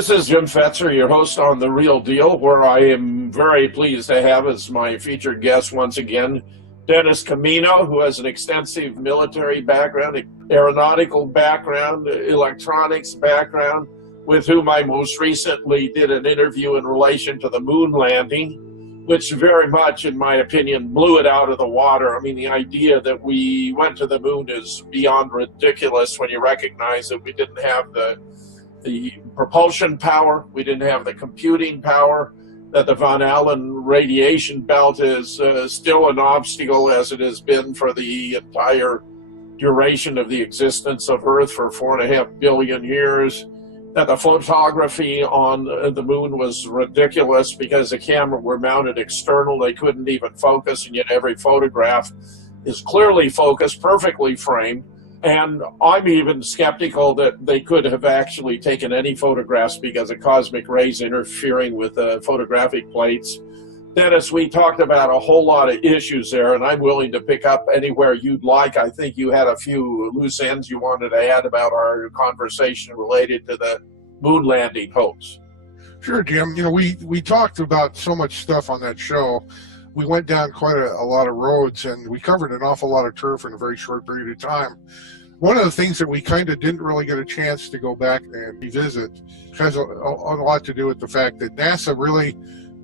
This is Jim Fetzer, your host on The Real Deal, where I am very pleased to have as my featured guest once again, Dennis Camino, who has an extensive military background, aeronautical background, electronics background, with whom I most recently did an interview in relation to the moon landing, which very much, in my opinion, blew it out of the water. I mean, the idea that we went to the moon is beyond ridiculous when you recognize that we didn't have the propulsion power, we didn't have the computing power, that the Von Allen radiation belt is still an obstacle as it has been for the entire duration of the existence of Earth for 4.5 billion years, that the photography on the moon was ridiculous because the camera were mounted external, they couldn't even focus, and yet every photograph is clearly focused, perfectly framed. And I'm even skeptical that they could have actually taken any photographs because of cosmic rays interfering with the photographic plates. Dennis, we talked about a whole lot of issues there, and I'm willing to pick up anywhere you'd like. I think you had a few loose ends you wanted to add about our conversation related to the moon landing hoax. Sure, Jim. You know, we talked about so much stuff on that show. We went down quite a lot of roads, and we covered an awful lot of turf in a very short period of time. One of the things that we kind of didn't really get a chance to go back and revisit has a lot to do with the fact that NASA really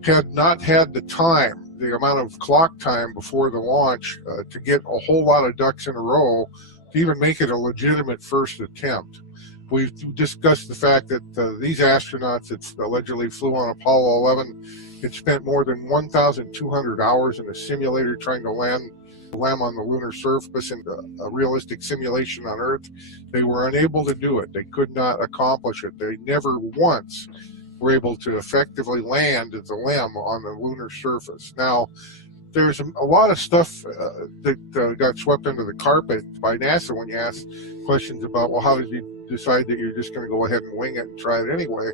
had not had the time, the amount of clock time before the launch to get a whole lot of ducks in a row to even make it a legitimate first attempt. We've discussed the fact that these astronauts that allegedly flew on Apollo 11 had spent more than 1,200 hours in a simulator trying to land on the lunar surface in a realistic simulation on Earth. They were unable to do it. They could not accomplish it. They never once were able to effectively land at the LEM on the lunar surface. Now, there's a lot of stuff that got swept under the carpet by NASA when you ask questions about, well, how did you decide that you're just going to go ahead and wing it and try it anyway?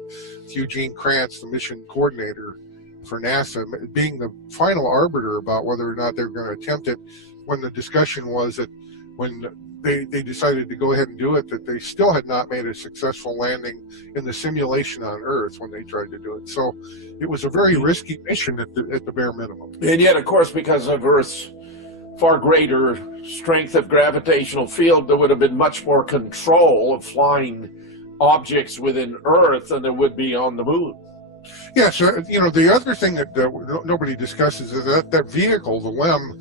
Eugene Kranz, the mission coordinator for NASA, being the final arbiter about whether or not they're going to attempt it, when the discussion was that when they decided to go ahead and do it, that they still had not made a successful landing in the simulation on Earth when they tried to do it. So it was a very risky mission at the bare minimum. And yet, of course, because of Earth's far greater strength of gravitational field, there would have been much more control of flying objects within Earth than there would be on the moon. Yes, you know, the other thing that nobody discusses is that vehicle, the LEM,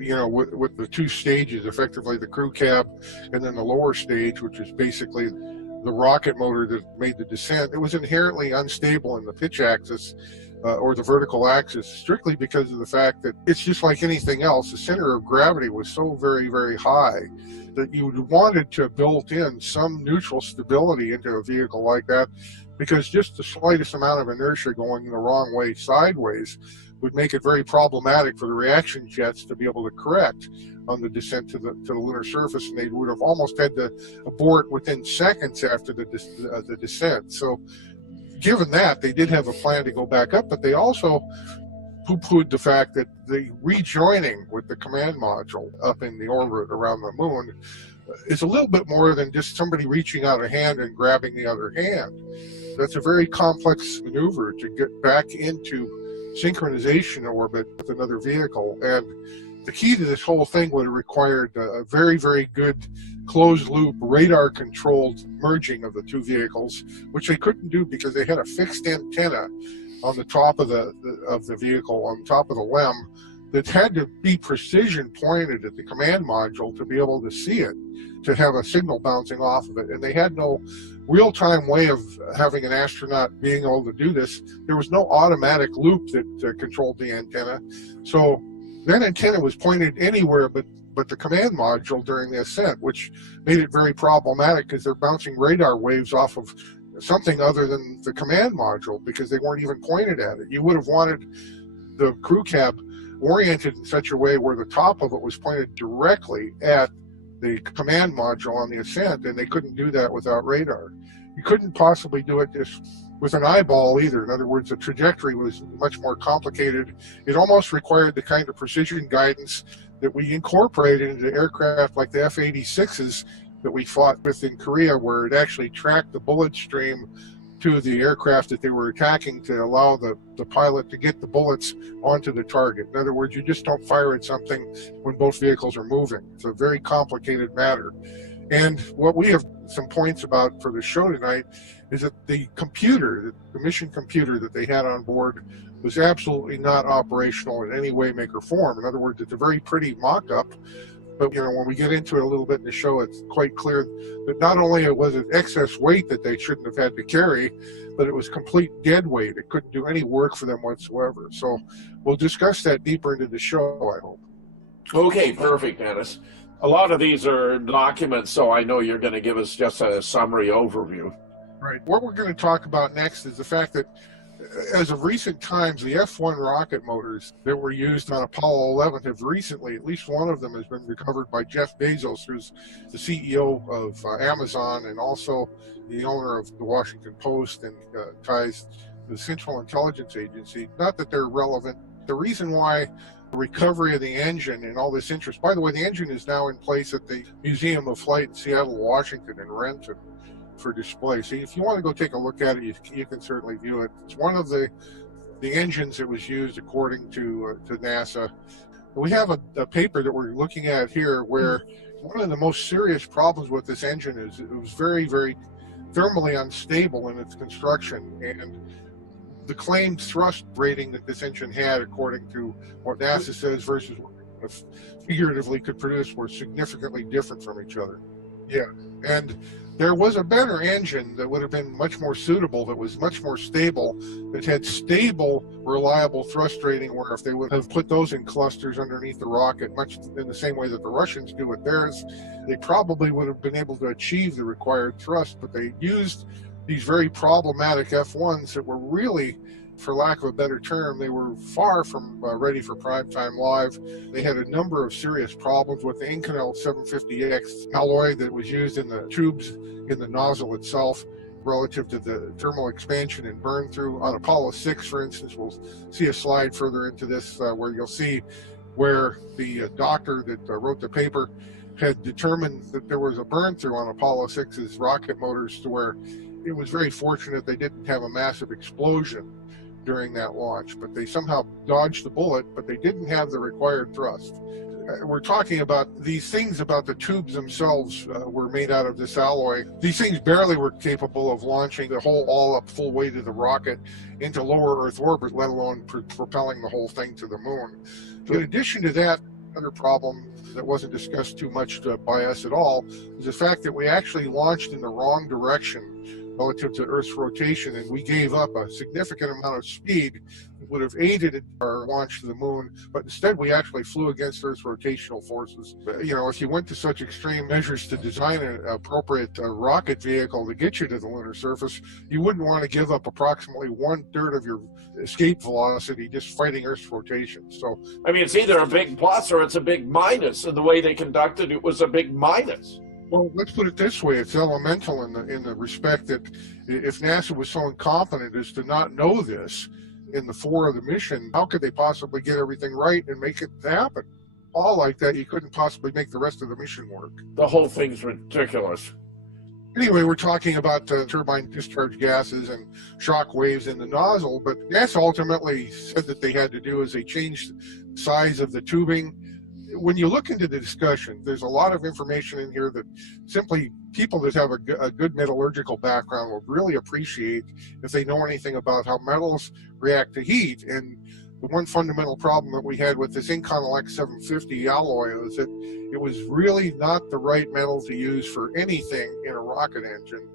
you know, with the two stages, effectively the crew cab and then the lower stage, which is basically the rocket motor that made the descent, it was inherently unstable in the pitch axis or the vertical axis, strictly because of the fact that it's just like anything else. The center of gravity was so very, very high that you wanted to have built in some neutral stability into a vehicle like that, because just the slightest amount of inertia going the wrong way sideways would make it very problematic for the reaction jets to be able to correct on the descent to the lunar surface, and they would have almost had to abort within seconds after the descent. So given that, they did have a plan to go back up, but they also poo-pooed the fact that the rejoining with the command module up in the orbit around the moon is a little bit more than just somebody reaching out a hand and grabbing the other hand. That's a very complex maneuver to get back into synchronization orbit with another vehicle. And the key to this whole thing would have required a very, very good closed-loop, radar-controlled merging of the two vehicles, which they couldn't do because they had a fixed antenna on the top of the vehicle, on top of the LEM, that had to be precision pointed at the command module to be able to see it, to have a signal bouncing off of it. And they had no real-time way of having an astronaut being able to do this. There was no automatic loop that controlled the antenna. So that antenna was pointed anywhere but the command module during the ascent, which made it very problematic because they're bouncing radar waves off of something other than the command module because they weren't even pointed at it. You would have wanted the crew cab oriented in such a way where the top of it was pointed directly at the command module on the ascent, and they couldn't do that without radar. You couldn't possibly do it just with an eyeball either. In other words, the trajectory was much more complicated. It almost required the kind of precision guidance that we incorporated into aircraft like the F-86s that we fought with in Korea, where it actually tracked the bullet stream to the aircraft that they were attacking to allow the pilot to get the bullets onto the target. In other words, you just don't fire at something when both vehicles are moving. It's a very complicated matter. And what we have some points about for the show tonight is that the computer, the mission computer that they had on board, was absolutely not operational in any way, make, or form. In other words, it's a very pretty mock-up, but when we get into it a little bit in the show, it's quite clear that not only was it excess weight that they shouldn't have had to carry, but it was complete dead weight. It couldn't do any work for them whatsoever. So we'll discuss that deeper into the show, I hope. Okay, perfect, Dennis. A lot of these are documents, so I know you're going to give us just a summary overview. Right. What we're going to talk about next is the fact that as of recent times, the F-1 rocket motors that were used on Apollo 11 have recently, at least one of them has been recovered by Jeff Bezos, who's the CEO of Amazon and also the owner of the Washington Post and ties to the Central Intelligence Agency. Not that they're relevant. The reason why the recovery of the engine and all this interest, by the way, the engine is now in place at the Museum of Flight in Seattle, Washington in Renton for display. So if you want to go take a look at it, you can certainly view it. It's one of the engines that was used according to NASA. We have a paper that we're looking at here where one of the most serious problems with this engine is it was very, very thermally unstable in its construction, and the claimed thrust rating that this engine had, according to what NASA says versus what it figuratively could produce, were significantly different from each other. Yeah, and there was a better engine that would have been much more suitable, that was much more stable, that had stable, reliable thrust rating, where if they would have put those in clusters underneath the rocket, much in the same way that the Russians do with theirs, they probably would have been able to achieve the required thrust, but they used these very problematic F-1s that were really, for lack of a better term, they were far from ready for primetime live. They had a number of serious problems with the Inconel 750X alloy that was used in the tubes in the nozzle itself relative to the thermal expansion and burn through. On Apollo 6, for instance, we'll see a slide further into this where you'll see where the doctor that wrote the paper had determined that there was a burn through on Apollo 6's rocket motors, to where it was very fortunate they didn't have a massive explosion during that launch, but they somehow dodged the bullet, but they didn't have the required thrust. We're talking about these things about the tubes themselves were made out of this alloy. These things barely were capable of launching the whole all-up full weight of the rocket into lower Earth orbit, let alone propelling the whole thing to the moon. So in addition to that, another problem that wasn't discussed too much by us at all is the fact that we actually launched in the wrong direction relative to Earth's rotation, and we gave up a significant amount of speed that would have aided our launch to the moon, but instead we actually flew against Earth's rotational forces. If you went to such extreme measures to design an appropriate rocket vehicle to get you to the lunar surface, you wouldn't want to give up approximately 1/3 of your escape velocity just fighting Earth's rotation. So, I mean, it's either a big plus or it's a big minus, and the way they conducted it was a big minus. Well, let's put it this way: it's elemental in the respect that if NASA was so incompetent as to not know this in the fore of the mission, how could they possibly get everything right and make it happen? All like that, you couldn't possibly make the rest of the mission work. The whole thing's ridiculous. Anyway, we're talking about turbine discharge gases and shock waves in the nozzle, but NASA ultimately said that they had to do is they changed the size of the tubing. When you look into the discussion, there's a lot of information in here that simply people that have a good metallurgical background will really appreciate if they know anything about how metals react to heat. And the one fundamental problem that we had with this Inconel X750 alloy was that it was really not the right metal to use for anything in a rocket engine.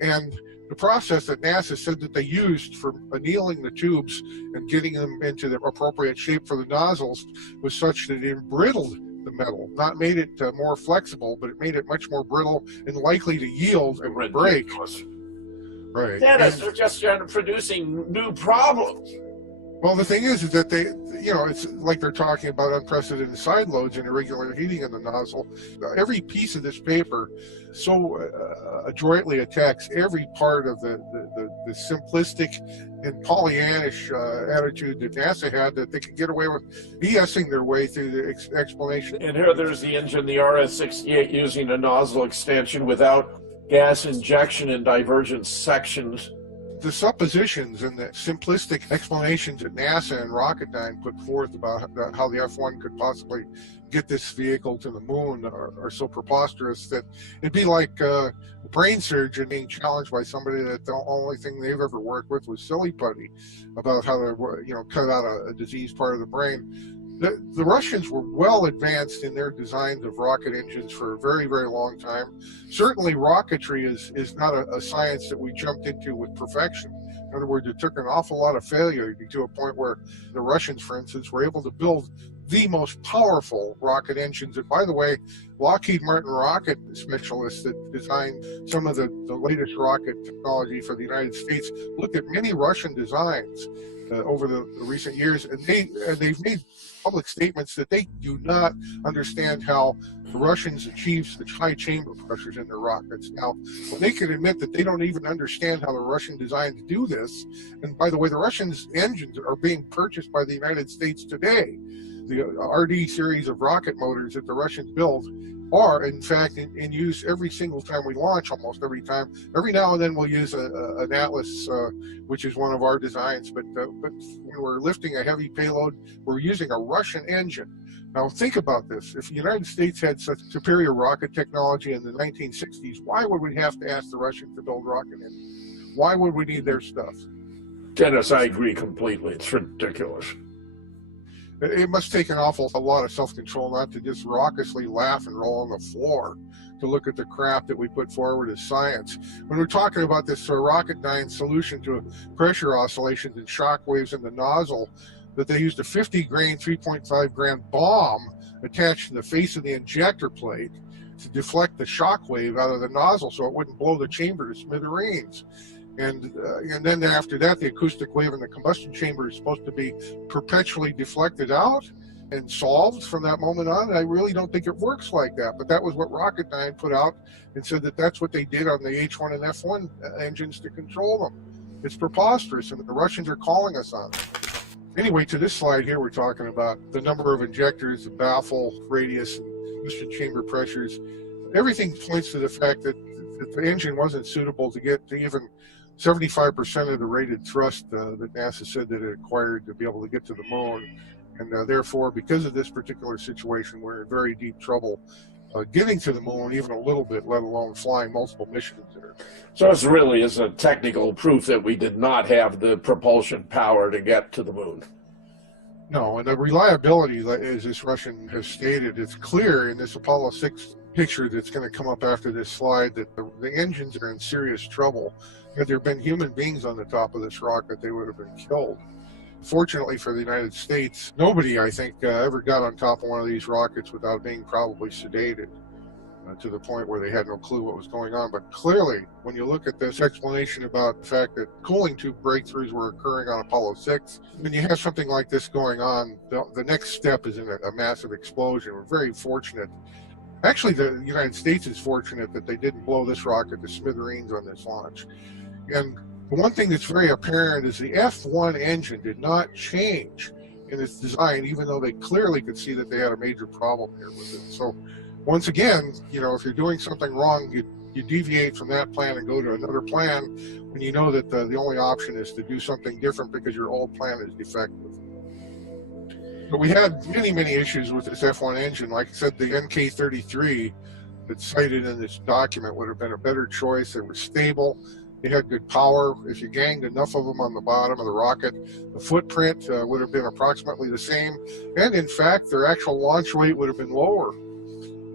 And the process that NASA said that they used for annealing the tubes and getting them into the appropriate shape for the nozzles was such that it embrittled the metal, not made it more flexible, but it made it much more brittle and likely to yield and break. Right. Dennis, they're just producing new problems. Well, the thing is that they, it's like they're talking about unprecedented side loads and irregular heating in the nozzle. Every piece of this paper so adroitly attacks every part of the simplistic and Pollyannish attitude that NASA had, that they could get away with BSing their way through the explanation. And here there's the engine, the RS-68, using a nozzle extension without gas injection and divergence sections. the suppositions and the simplistic explanations that NASA and Rocketdyne put forth about how the F-1 could possibly get this vehicle to the moon are so preposterous that it'd be like a brain surgeon being challenged by somebody that the only thing they've ever worked with was silly putty about how to cut out a diseased part of the brain. The Russians were well advanced in their designs of rocket engines for a very, very long time. Certainly rocketry is not a science that we jumped into with perfection. In other words, it took an awful lot of failure to a point where the Russians, for instance, were able to build the most powerful rocket engines. And by the way, Lockheed Martin rocket specialists that designed some of the latest rocket technology for the United States looked at many Russian designs over the recent years, and they've made public statements that they do not understand how the Russians achieve such high chamber pressures in their rockets. Now, when they can admit that they don't even understand how the Russian designs do this, and by the way, the Russians' engines are being purchased by the United States today. The RD series of rocket motors that the Russians build are, in fact, in use every single time we launch, almost every time. Every now and then we'll use an Atlas, which is one of our designs, but when we're lifting a heavy payload, we're using a Russian engine. Now think about this. If the United States had such superior rocket technology in the 1960s, why would we have to ask the Russians to build rocket engines? Why would we need their stuff? Dennis, I agree completely. It's ridiculous. It must take a lot of self-control not to just raucously laugh and roll on the floor to look at the crap that we put forward as science. When we're talking about this Rocketdyne solution to pressure oscillations and shock waves in the nozzle, that they used a 50-grain, 3.5-gram bomb attached to the face of the injector plate to deflect the shock wave out of the nozzle so it wouldn't blow the chamber to smithereens. And then after that, the acoustic wave in the combustion chamber is supposed to be perpetually deflected out and solved from that moment on. And I really don't think it works like that. But that was what Rocketdyne put out and said that that's what they did on the H-1 and F-1 engines to control them. It's preposterous, and the Russians are calling us on it. Anyway, to this slide here, we're talking about the number of injectors, the baffle radius, and piston chamber pressures. Everything points to the fact that the engine wasn't suitable to get to even 75% of the rated thrust that NASA said that it acquired to be able to get to the moon. And therefore, because of this particular situation, we're in very deep trouble getting to the moon even a little bit, let alone flying multiple missions there. So this really is a technical proof that we did not have the propulsion power to get to the moon. No, and the reliability, as this Russian has stated, it's clear in this Apollo 6 picture that's going to come up after this slide that the engines are in serious trouble. Had there been human beings on the top of this rocket, they would have been killed. Fortunately for the United States, nobody, I think, ever got on top of one of these rockets without being probably sedated to the point where they had no clue what was going on. But clearly, when you look at this explanation about the fact that cooling tube breakthroughs were occurring on Apollo 6, when you have something like this going on, the next step is in a massive explosion. We're very fortunate. Actually, the United States is fortunate that they didn't blow this rocket to smithereens on this launch. And the one thing that's very apparent is the F-1 engine did not change in its design, even though they clearly could see that they had a major problem here with it. So once again, if you're doing something wrong, you deviate from that plan and go to another plan when you know that the only option is to do something different because your old plan is defective. But we had many, many issues with this F-1 engine. Like I said, the NK-33 that's cited in this document would have been a better choice. They were stable. They had good power. If you ganged enough of them on the bottom of the rocket, the footprint would have been approximately the same. And in fact, their actual launch weight would have been lower.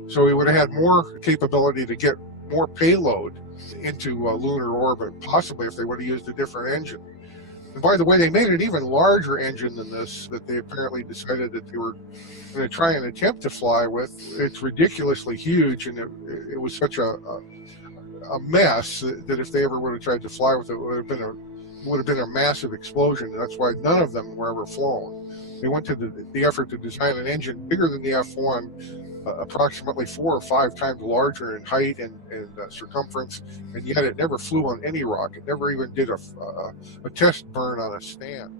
So we would have had more capability to get more payload into lunar orbit, possibly if they would have used a different engine. And by the way, they made an even larger engine than this that they apparently decided that they were going to try and attempt to fly with. It's ridiculously huge, and it was such a mess that if they ever would have tried to fly with it, it would have been a massive explosion. And that's why none of them were ever flown. They went to the effort to design an engine bigger than the F-1, approximately 4 or 5 times larger in height and circumference, and yet it never flew on any rocket, never even did a test burn on a stand.